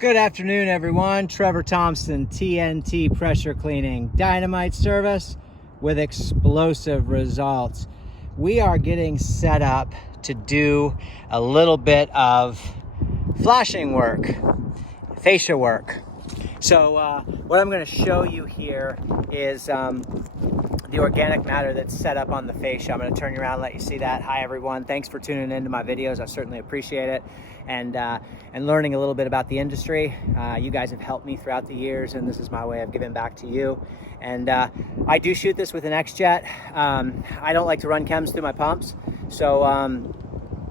Good afternoon, everyone. Trevor Thompson, TNT Pressure Cleaning, dynamite service with explosive results. We are getting set up to do a little bit of flashing work, fascia work. So what I'm going to show you here is the organic matter that's set up on the fascia. I'm going to turn you around and let you see that. Hi, everyone. Thanks for tuning into my videos. I certainly appreciate it. And learning a little bit about the industry. You guys have helped me throughout the years, and this is my way of giving back to you. And I do shoot this with an XJet. I don't like to run chems through my pumps, so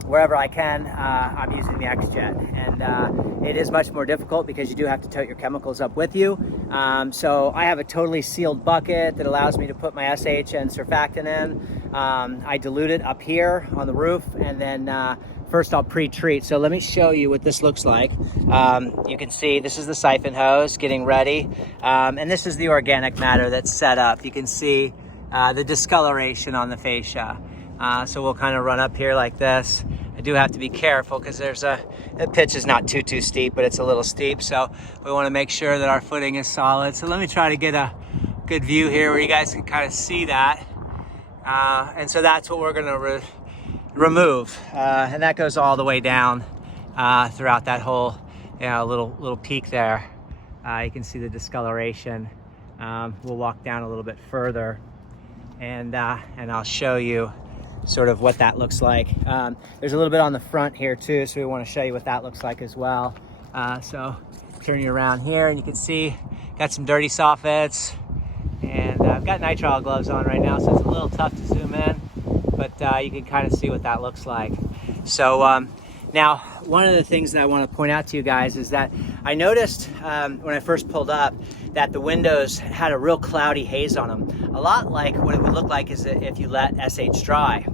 wherever I can, I'm using the XJet. And it is much more difficult because you do have to tote your chemicals up with you. So I have a totally sealed bucket that allows me to put my SH and surfactant in. I dilute it up here on the roof, and then first I'll pre-treat. So let me show you what this looks like. You can see this is the siphon hose getting ready. And this is the organic matter that's set up. You can see the discoloration on the fascia. So we'll kind of run up here like this. I do have to be careful because the pitch is not too steep, but it's a little steep. So we want to make sure that our footing is solid. So let me try to get a good view here where you guys can kind of see that. And so that's what we're going to remove, and that goes all the way down throughout that whole little peak there. You can see the discoloration. We'll walk down a little bit further, and I'll show you sort of what that looks like. There's a little bit on the front here too, so we want to show you what that looks like as well. So turn you around here, and you can see got some dirty soffits, and I've got nitrile gloves on right now, so it's a little tough to zoom in, but you can kind of see what that looks like. So now, one of the things that I want to point out to you guys is that I noticed when I first pulled up that the windows had a real cloudy haze on them, a lot like what it would look like is if you let SH dry.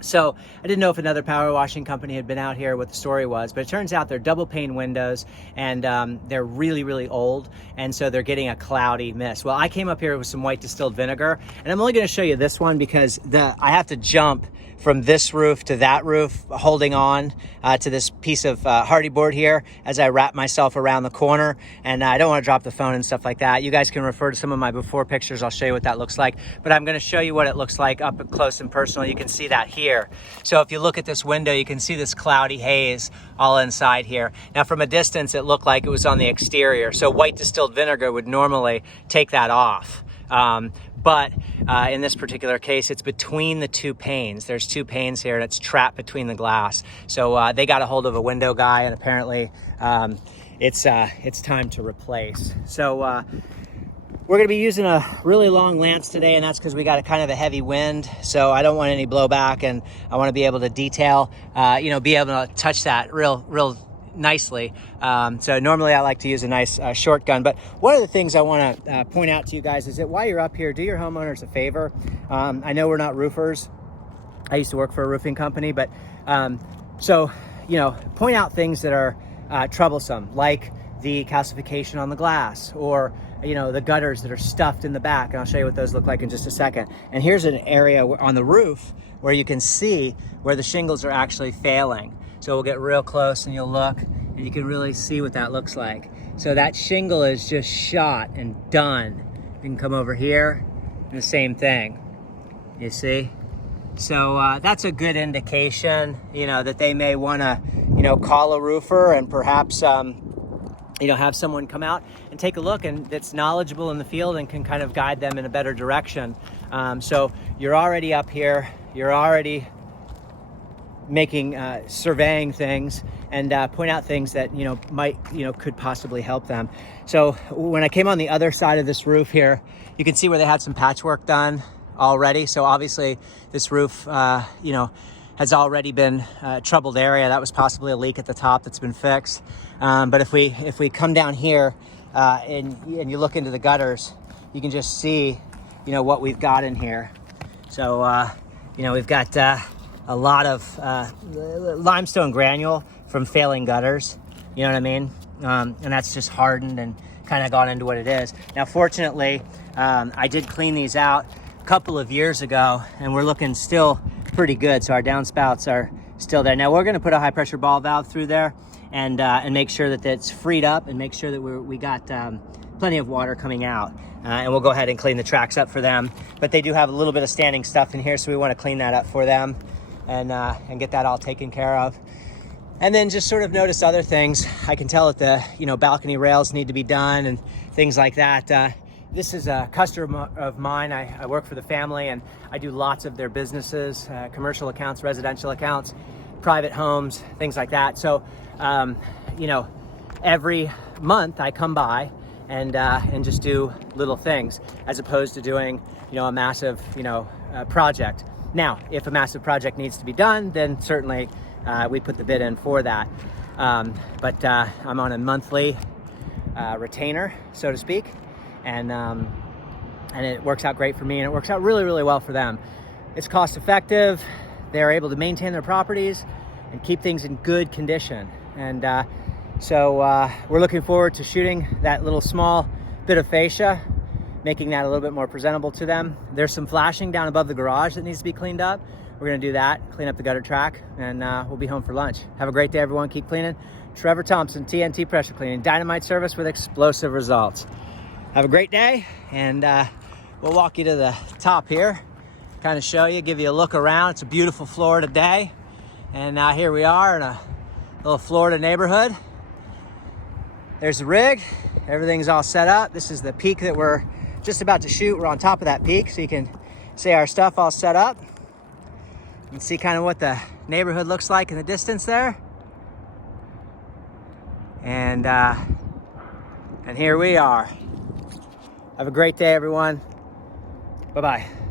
So I didn't know if another power washing company had been out here, what the story was, but it turns out they're double pane windows, and they're really old, and so they're getting a cloudy mist. Well, I came up here with some white distilled vinegar, and I'm only going to show you this one because I have to jump from this roof to that roof, holding on to this piece of hardy board here as I wrap myself around the corner, and I don't want to drop the phone and stuff like that. You guys can refer to some of my before pictures. I'll show you what that looks like, but I'm going to show you what it looks like up close and personal. You can see that here. So if you look at this window, you can see this cloudy haze all inside here. Now from a distance, it looked like it was on the exterior. So white distilled vinegar would normally take that off. But in this particular case, it's between the two panes. There's two panes here, and it's trapped between the glass. So they got a hold of a window guy, and apparently it's time to replace. So we're going to be using a really long lance today, and that's because we got a kind of a heavy wind. So I don't want any blowback, and I want to be able to detail, be able to touch that real nicely. So normally I like to use a nice short gun, but one of the things I want to point out to you guys is that while you're up here, do your homeowners a favor. I know we're not roofers. I used to work for a roofing company, but so point out things that are troublesome, like the calcification on the glass, or the gutters that are stuffed in the back, and I'll show you what those look like in just a second. And here's an area on the roof where you can see where the shingles are actually failing. So we'll get real close, and you'll look, and you can really see what that looks like. So that shingle is just shot and done. You can come over here, and the same thing, you see? So that's a good indication, that they may want to, call a roofer and perhaps, have someone come out and take a look, and that's knowledgeable in the field and can kind of guide them in a better direction. So you're already up here, you're already making surveying things and point out things that could possibly help them. So when I came on the other side of this roof here, you can see where they had some patchwork done already. So obviously this roof has already been a troubled area. That was possibly a leak at the top that's been fixed. But if we come down here and you look into the gutters, you can just see what we've got in here. So we've got a lot of limestone granule from failing gutters, you know what I mean? And that's just hardened and kind of gone into what it is. Now, fortunately, I did clean these out a couple of years ago, and we're looking still pretty good. So our downspouts are still there. Now we're going to put a high pressure ball valve through there, and make sure that it's freed up, and make sure that we got plenty of water coming out. And we'll go ahead and clean the tracks up for them. But they do have a little bit of standing stuff in here, so we want to clean that up for them and get that all taken care of. And then just sort of notice other things. I can tell that the balcony rails need to be done and things like that. This is a customer of mine. I work for the family, and I do lots of their businesses, commercial accounts, residential accounts, private homes, things like that. So, every month I come by and just do little things, as opposed to doing, a massive, project. Now, if a massive project needs to be done, then certainly we put the bid in for that. But I'm on a monthly retainer, so to speak. And it works out great for me, and it works out really, really well for them. It's cost effective. They're able to maintain their properties and keep things in good condition. And so we're looking forward to shooting that little small bit of fascia, making that a little bit more presentable to them. There's some flashing down above the garage that needs to be cleaned up. We're gonna do that, clean up the gutter track, and we'll be home for lunch. Have a great day, everyone. Keep cleaning. Trevor Thompson, TNT Pressure Cleaning, dynamite service with explosive results. Have a great day, and we'll walk you to the top here, kind of show you, give you a look around. It's a beautiful Florida day, and here we are in a little Florida neighborhood. There's the rig. Everything's all set up. This is the peak that we're just about to shoot. We're on top of that peak, so you can see our stuff all set up. You can see kind of what the neighborhood looks like in the distance there. And here we are. Have a great day, everyone. Bye-bye.